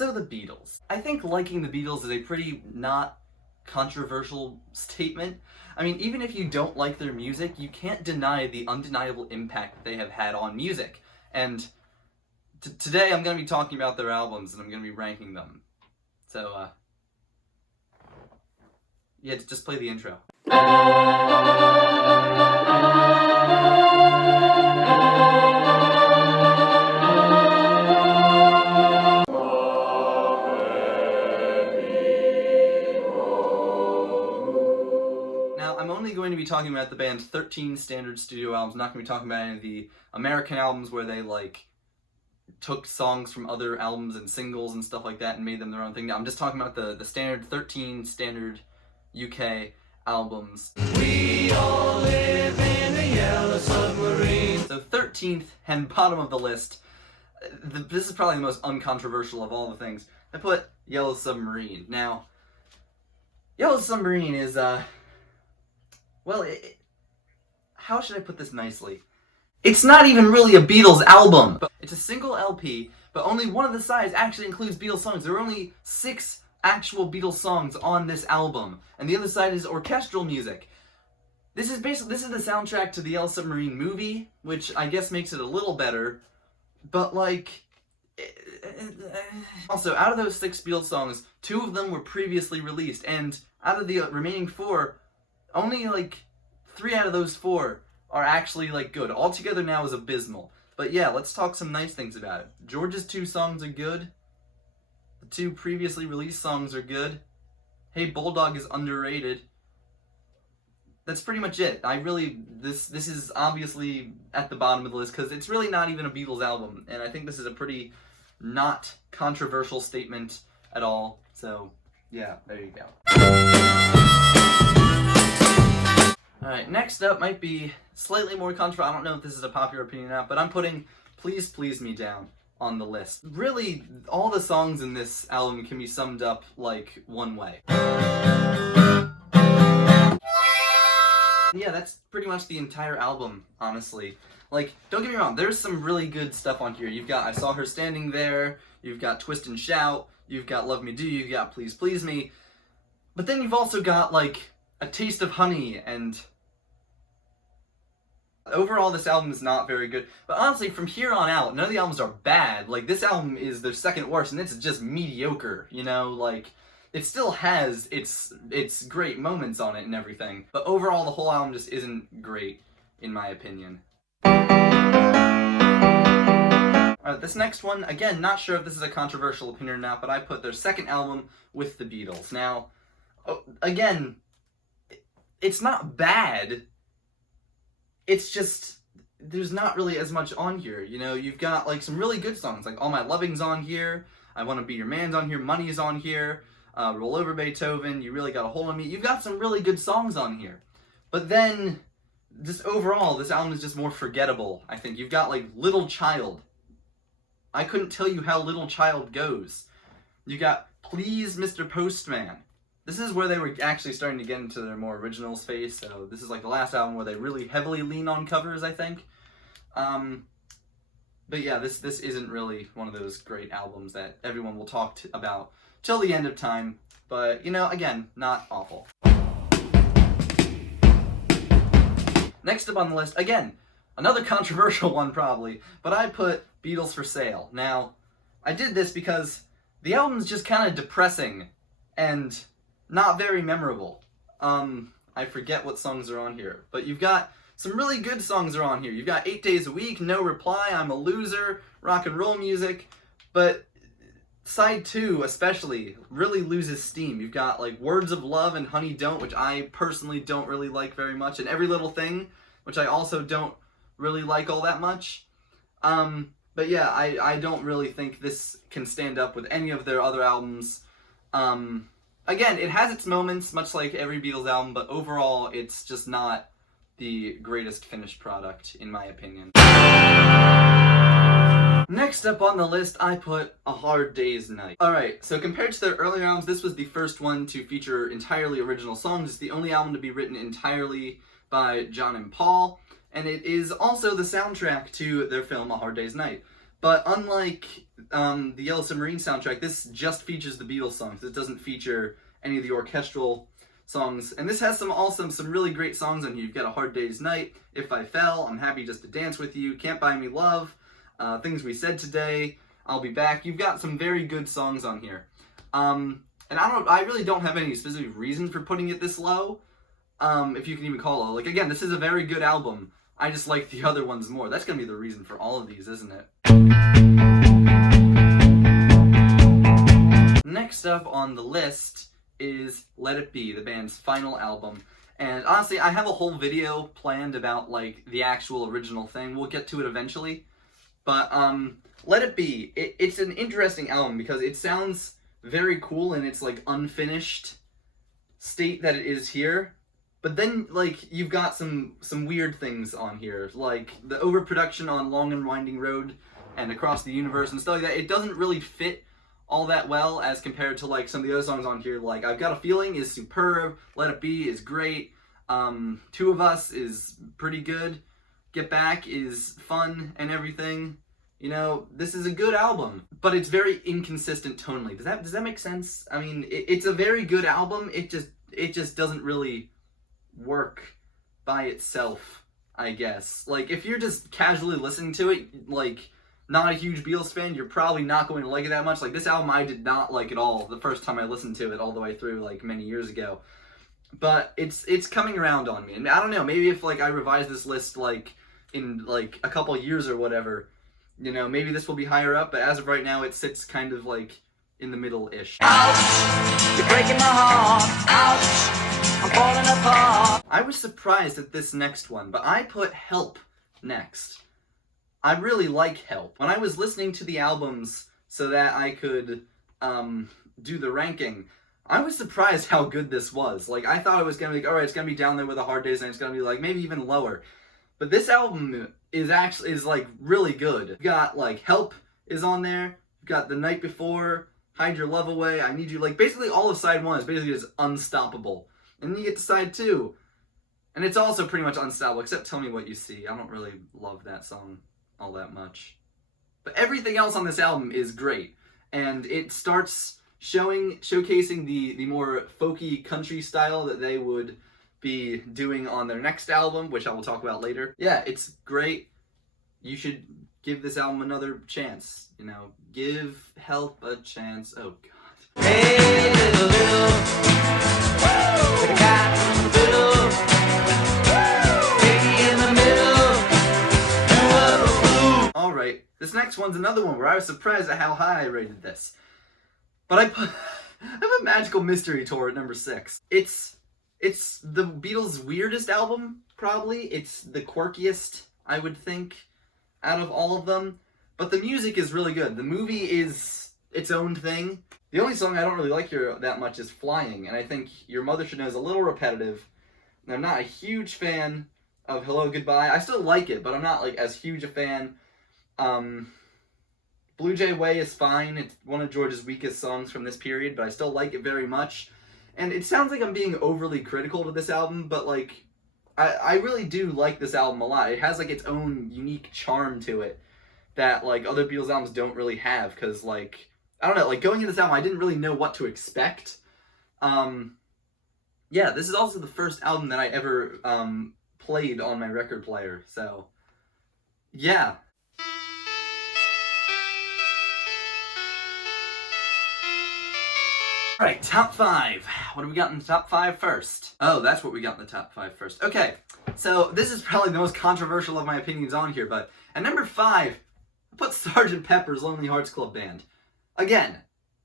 So the Beatles. I think liking the Beatles is a pretty not controversial statement. I mean, even if you don't like their music, you can't deny the undeniable impact that they have had on music. And today I'm going to be talking about their albums, and I'm going to be ranking them. So, yeah, just play the intro. Now, I'm only going to be talking about the band's 13 standard studio albums. I'm not going to be talking about any of the American albums where they, like, took songs from other albums and singles and stuff like that and made them their own thing. Now, I'm just talking about the standard 13 standard UK albums. We all live in a yellow submarine. So 13th and bottom of the list, this is probably the most uncontroversial of all the things. I put Yellow Submarine. Now, Yellow Submarine is, well, how should I put this nicely? It's not even really a Beatles album. It's a single LP, but only one of the sides actually includes Beatles songs. There are only 6 actual Beatles songs on this album, and the other side is orchestral music. This is the soundtrack to the Yellow Submarine movie, which I guess makes it a little better, but like... Also, out of those 6 Beatles songs, 2 of them were previously released, and out of the remaining 4, only like 3 out of those 4 are actually like good. Altogether now is abysmal. But yeah, let's talk some nice things about it. George's 2 songs are good. The 2 previously released songs are good. Hey Bulldog is underrated. That's pretty much it. This is obviously at the bottom of the list because it's really not even a Beatles album, and I think this is a pretty not controversial statement at all. So yeah, there you go. Alright, next up might be slightly more controversial. I don't know if this is a popular opinion or not, but I'm putting Please Please Me down on the list. Really, all the songs in this album can be summed up like one way. Yeah, that's pretty much the entire album, honestly. Like, don't get me wrong, there's some really good stuff on here. You've got I Saw Her Standing There, you've got Twist and Shout, you've got Love Me Do, you've got Please Please Me. But then you've also got, like, A Taste of Honey, and overall this album is not very good. But honestly, from here on out, none of the albums are bad. Like, this album is their second worst, and it's just mediocre, you know? Like, it still has its great moments on it and everything. But overall, the whole album just isn't great, in my opinion. Alright, this next one, again, not sure if this is a controversial opinion or not, but I put their second album with the Beatles. Now, again, it's not bad. It's just, there's not really as much on here, you know? You've got, like, some really good songs, like All My Loving's on here, I Wanna Be Your Man's on here, Money's on here, Roll Over Beethoven, You Really Got a Hold on Me. You've got some really good songs on here. But then, just overall, this album is just more forgettable, I think. You've got, like, Little Child. I couldn't tell you how Little Child goes. You got Please Mr. Postman. This is where they were actually starting to get into their more originals phase, so this is like the last album where they really heavily lean on covers, I think. But yeah, this isn't really one of those great albums that everyone will talk about till the end of time, but, you know, again, not awful. Next up on the list, again, another controversial one probably, but I put Beatles For Sale. Now, I did this because the album's just kind of depressing and not very memorable. I forget what songs are on here, but you've got some really good songs are on here. You've got 8 Days a Week, No Reply, I'm a Loser, Rock and Roll Music, but side 2 especially really loses steam. You've got like Words of Love and Honey Don't, which I personally don't really like very much, and Every Little Thing, which I also don't really like all that much. But yeah, I don't really think this can stand up with any of their other albums. Again, it has its moments, much like every Beatles album, but overall, it's just not the greatest finished product, in my opinion. Next up on the list, I put A Hard Day's Night. Alright, so compared to their earlier albums, this was the first one to feature entirely original songs. It's the only album to be written entirely by John and Paul, and it is also the soundtrack to their film A Hard Day's Night. But unlike the Yellow Submarine soundtrack, this just features the Beatles songs. It doesn't feature any of the orchestral songs. And this has some really great songs on here. You've got A Hard Day's Night, If I Fell, I'm Happy Just to Dance With You, Can't Buy Me Love, Things We Said Today, I'll Be Back. You've got some very good songs on here. And I really don't have any specific reason for putting it this low, if you can even call it low. Like, again, this is a very good album. I just like the other ones more. That's gonna be the reason for all of these, isn't it? Next up on the list is Let It Be, the band's final album. And honestly, I have a whole video planned about, like, the actual original thing. We'll get to it eventually. But, Let It Be, it's an interesting album because it sounds very cool in its, like, unfinished state that it is here. But then, like, you've got some weird things on here, like the overproduction on Long and Winding Road and Across the Universe and stuff like that. It doesn't really fit all that well as compared to, like, some of the other songs on here. Like, I've Got a Feeling is superb, Let It Be is great, Two of Us is pretty good, Get Back is fun and everything. You know, this is a good album, but it's very inconsistent tonally. Does that make sense? I mean, it's a very good album. It just doesn't really work by itself, I guess. Like, if you're just casually listening to it, like, not a huge Beatles fan, you're probably not going to like it that much. Like, this album I did not like at all the first time I listened to it all the way through, like, many years ago. But it's coming around on me. And I don't know, maybe if, like, I revise this list, like, in, like, a couple years or whatever, you know, maybe this will be higher up. But as of right now, it sits kind of, like, in the middle-ish. Ouch! You're breaking my heart. Ouch! I'm falling apart. I was surprised at this next one, but I put Help next. I really like Help. When I was listening to the albums so that I could do the ranking, I was surprised how good this was. Like, I thought it was gonna be, alright, it's gonna be down there with A Hard Day's, and it's gonna be, like, maybe even lower. But this album is like really good. You've got, like, Help is on there. You've got The Night Before, Hide Your Love Away, I Need You. Like, basically all of side one is basically just unstoppable. And then you get to side two, and it's also pretty much unstoppable, except Tell Me What You See. I don't really love that song all that much. But everything else on this album is great. And it starts showcasing the more folky country style that they would be doing on their next album, which I will talk about later. Yeah, it's great. You should give this album another chance. You know, give Help a chance. Oh, God. Hey, little, like a cat, little, baby in the middle. Alright, this next one's another one where I was surprised at how high I rated this. But I put Magical Mystery Tour at number 6. It's the Beatles' weirdest album, probably. It's the quirkiest, I would think, out of all of them. But the music is really good. The movie is its own thing. The only song I don't really like here that much is Flying, and I think Your Mother Should Know is a little repetitive. And I'm not a huge fan of Hello Goodbye. I still like it, but I'm not, like, as huge a fan. Blue Jay Way is fine. It's one of George's weakest songs from this period, but I still like it very much. And it sounds like I'm being overly critical to this album, but, like, I really do like this album a lot. It has, like, its own unique charm to it that, like, other Beatles albums don't really have, because, like, I don't know, like, going into this album, I didn't really know what to expect. Yeah, this is also the first album that I ever played on my record player, so, yeah. Alright, top 5. What do we got in the top 5 first? Oh, that's what we got in the top 5 first. Okay, so this is probably the most controversial of my opinions on here, but at number 5, I put Sgt. Pepper's Lonely Hearts Club Band. Again,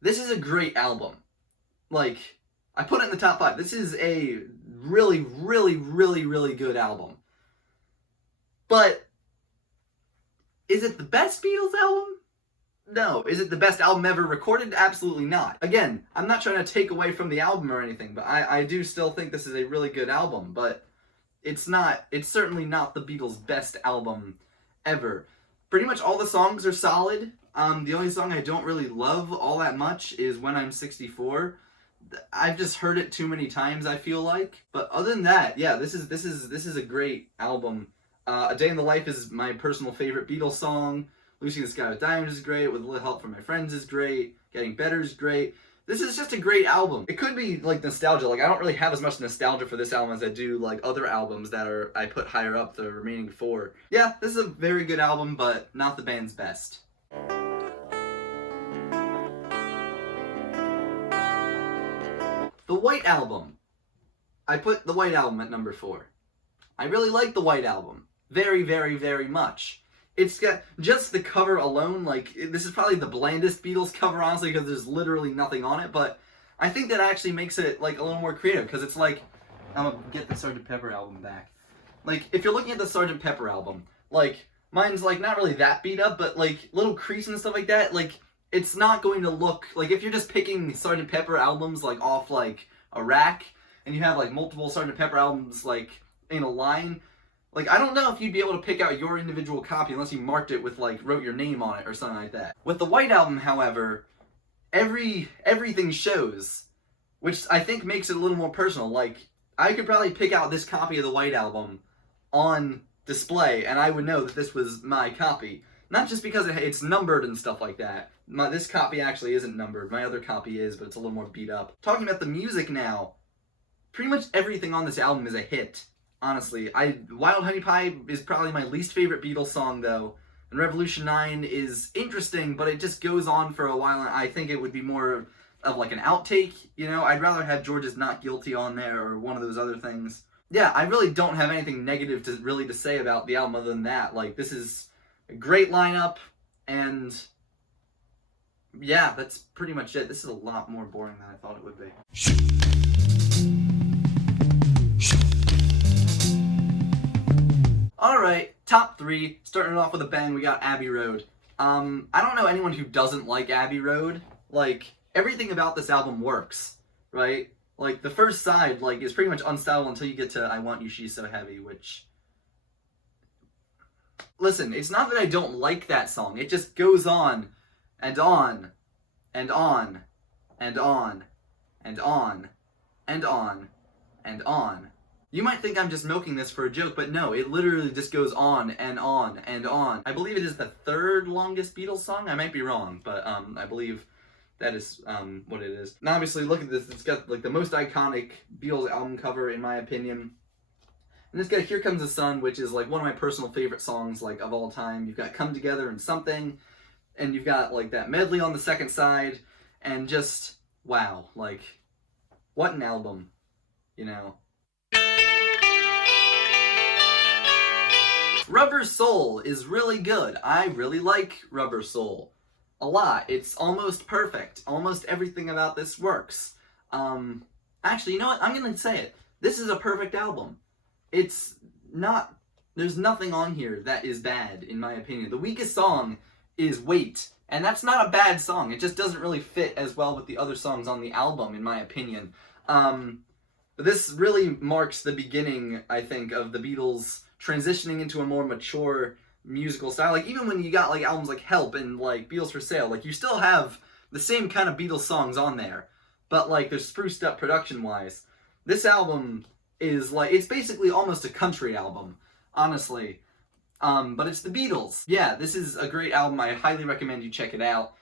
this is a great album. Like, I put it in the top 5. This is a really, really, really, really good album. But, is it the best Beatles album? No. Is it the best album ever recorded? Absolutely not. Again, I'm not trying to take away from the album or anything, but I do still think this is a really good album, but it's certainly not the Beatles' best album ever. Pretty much all the songs are solid. The only song I don't really love all that much is When I'm 64. I've just heard it too many times, I feel like. But other than that, yeah, this is a great album. A Day in the Life is my personal favorite Beatles song. Lucy in the Sky with Diamonds is great. With a Little Help from My Friends is great. Getting Better is great. This is just a great album. It could be like nostalgia. Like I don't really have as much nostalgia for this album as I do like other albums that I put higher up, the remaining 4. Yeah, this is a very good album, but not the band's best. The White Album. I put the White Album at number 4. I really like the White Album. Very, very, very much. It's got just the cover alone, like, this is probably the blandest Beatles cover, honestly, because there's literally nothing on it, but I think that actually makes it, like, a little more creative, because it's like, I'm gonna get the Sgt. Pepper album back. Like, if you're looking at the Sgt. Pepper album, like, mine's, like, not really that beat up, but, like, little crease and stuff like that, like, it's not going to look, like, if you're just picking Sgt. Pepper albums, like, off, like, a rack, and you have, like, multiple Sgt. Pepper albums, like, in a line, like, I don't know if you'd be able to pick out your individual copy unless you marked it with, like, wrote your name on it or something like that. With the White Album, however, everything shows, which I think makes it a little more personal. Like, I could probably pick out this copy of the White Album on display, and I would know that this was my copy. Not just because it's numbered and stuff like that. This copy actually isn't numbered. My other copy is, but it's a little more beat up. Talking about the music now, pretty much everything on this album is a hit. Honestly, Wild Honey Pie is probably my least favorite Beatles song, though. And Revolution 9 is interesting, but it just goes on for a while, and I think it would be more of like an outtake, you know? I'd rather have George's Not Guilty on there, or one of those other things. Yeah, I really don't have anything negative to say about the album other than that. Like, this is a great lineup, and yeah, that's pretty much it. This is a lot more boring than I thought it would be. Alright, top 3. Starting it off with a bang, we got Abbey Road. I don't know anyone who doesn't like Abbey Road. Like, everything about this album works, right? Like, the first side, like, is pretty much unstoppable until you get to I Want You, She's So Heavy, which... Listen, it's not that I don't like that song. It just goes on, and on, and on, and on, and on, and on, and on. You might think I'm just milking this for a joke, but no, it literally just goes on and on and on. I believe it is the 3rd longest Beatles song. I might be wrong, but I believe that is what it is. And obviously, look at this. It's got like the most iconic Beatles album cover, in my opinion. And it's got Here Comes the Sun, which is like one of my personal favorite songs like of all time. You've got Come Together and Something, and you've got like that medley on the second side, and just wow, like what an album, you know. Rubber Soul is really good. I really like Rubber Soul a lot. It's almost perfect. Almost everything about this works. Actually, you know what? I'm gonna say it. This is a perfect album. It's not... There's nothing on here that is bad, in my opinion. The weakest song is Wait, and that's not a bad song. It just doesn't really fit as well with the other songs on the album, in my opinion. But this really marks the beginning, I think, of the Beatles transitioning into a more mature musical style. Like, even when you got, like, albums like Help and, like, Beatles For Sale, like, you still have the same kind of Beatles songs on there, but, like, they're spruced up production-wise. This album is, like, it's basically almost a country album, honestly. But it's the Beatles. Yeah, this is a great album. I highly recommend you check it out.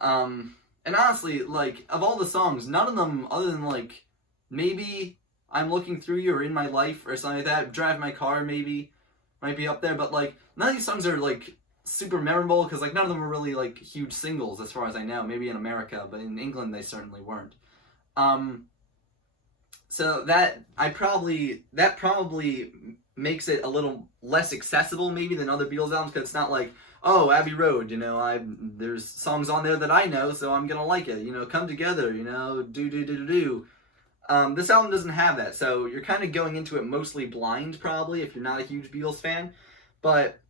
And honestly, like, of all the songs, none of them, other than, like, maybe I'm Looking Through You or In My Life or something like that, Drive My Car maybe, might be up there, but, like, none of these songs are, like, super memorable, because, like, none of them were really, like, huge singles as far as I know, maybe in America, but in England they certainly weren't. So that probably makes it a little less accessible maybe than other Beatles albums, because it's not like, oh, Abbey Road, you know, there's songs on there that I know, so I'm gonna like it, you know, Come Together, you know, do. This album doesn't have that, so you're kind of going into it mostly blind, probably, if you're not a huge Beatles fan, but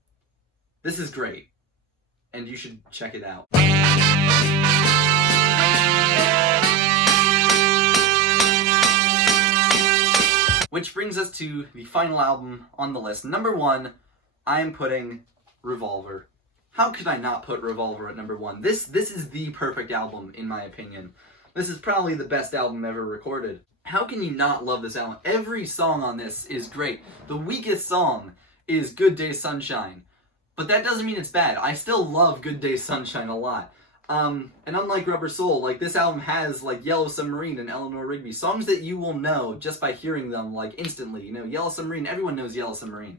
this is great, and you should check it out. Which brings us to the final album on the list. Number 1, I am putting Revolver. How could I not put Revolver at number 1? This is the perfect album, in my opinion. This is probably the best album ever recorded. How can you not love this album? Every song on this is great. The weakest song is Good Day Sunshine. But that doesn't mean it's bad. I still love Good Day Sunshine a lot. And unlike Rubber Soul, like, this album has, like, Yellow Submarine and Eleanor Rigby, songs that you will know just by hearing them, like, instantly. You know, Yellow Submarine, everyone knows Yellow Submarine.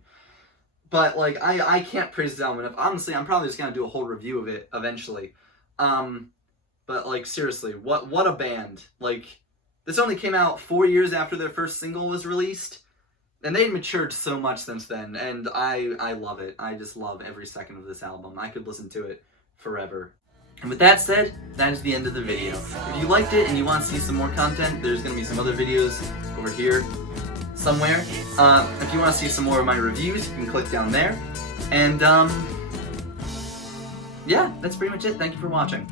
But, like, I can't praise this album enough. Honestly, I'm probably just gonna do a whole review of it eventually. But, like, seriously, what a band. Like, this only came out 4 years after their first single was released. And they've matured so much since then, and I love it. I just love every second of this album. I could listen to it forever. And with that said, that is the end of the video. If you liked it and you want to see some more content, there's going to be some other videos over here somewhere. If you want to see some more of my reviews, you can click down there. And, yeah, that's pretty much it. Thank you for watching.